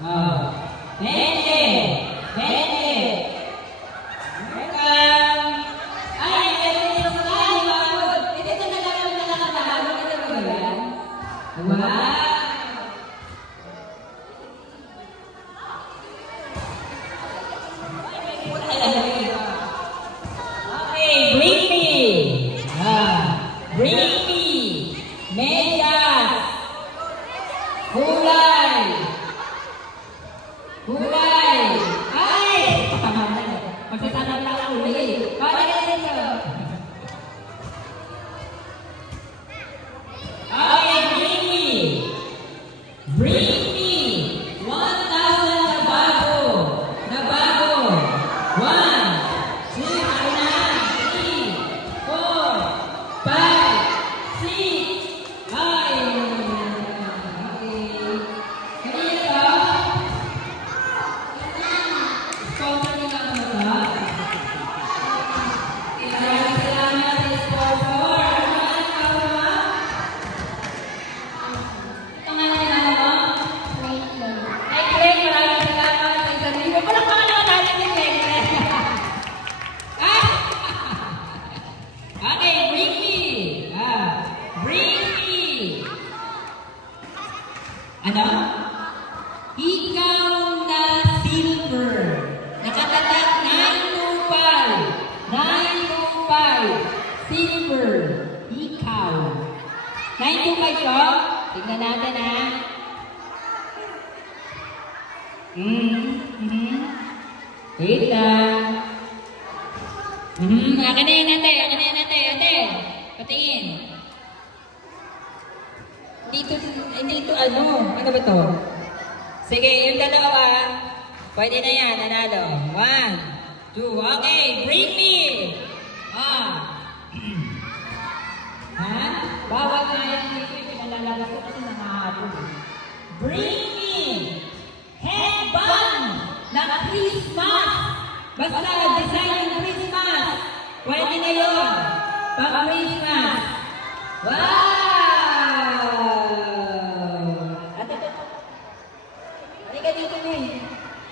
Oh. 20. 20. Ay, meron din sa kanya, Mahmud. Ito na lang nakakatago. Ito ba yan? Wow. Okay, bring me. Bring me. Medyas. Kulay. Kulay. Ay! Magsasanap lang ang uli. Parang dito. Okay, bring me. Bring me. 1,000 na bago. Na bago. 1, 2, 3, 4, 5, 6. Ay! Okay. Kanina to? Sponsor nila ako na to? Maraming salamat sa sponsor. Ano ang sponsor mo? Ito nga na yung ano mo? Craig, maraming salamat sa isang libo. Walang pangalan natin ni Craig. Okay, bring me. Bring me. Ano? Ikaw na silver. Nakatatak 925. 925. Silver. Ikaw. 925 ko? Tignan natin ha. Wait lang. Akin na yan ate. Akin na yan ate. Ate. Patingin. Dito ano? Ano ba to? Sige, yung dalawa. Pwede na yan. Nanalo. 1, 2. Okay. Bring me. Ha? Bawal na yan dito. Pinalalagay ko kasi nangahabol. Bring me. Headband na Christmas. Basta design ng Christmas. Pwede na yun. Pang-Christmas. Wow! Ate, halika dito na eh.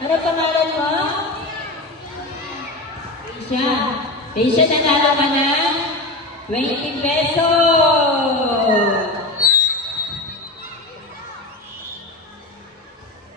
Ano pangalan mo? Aisha. Aisha, nanalo ka na 20 pesos.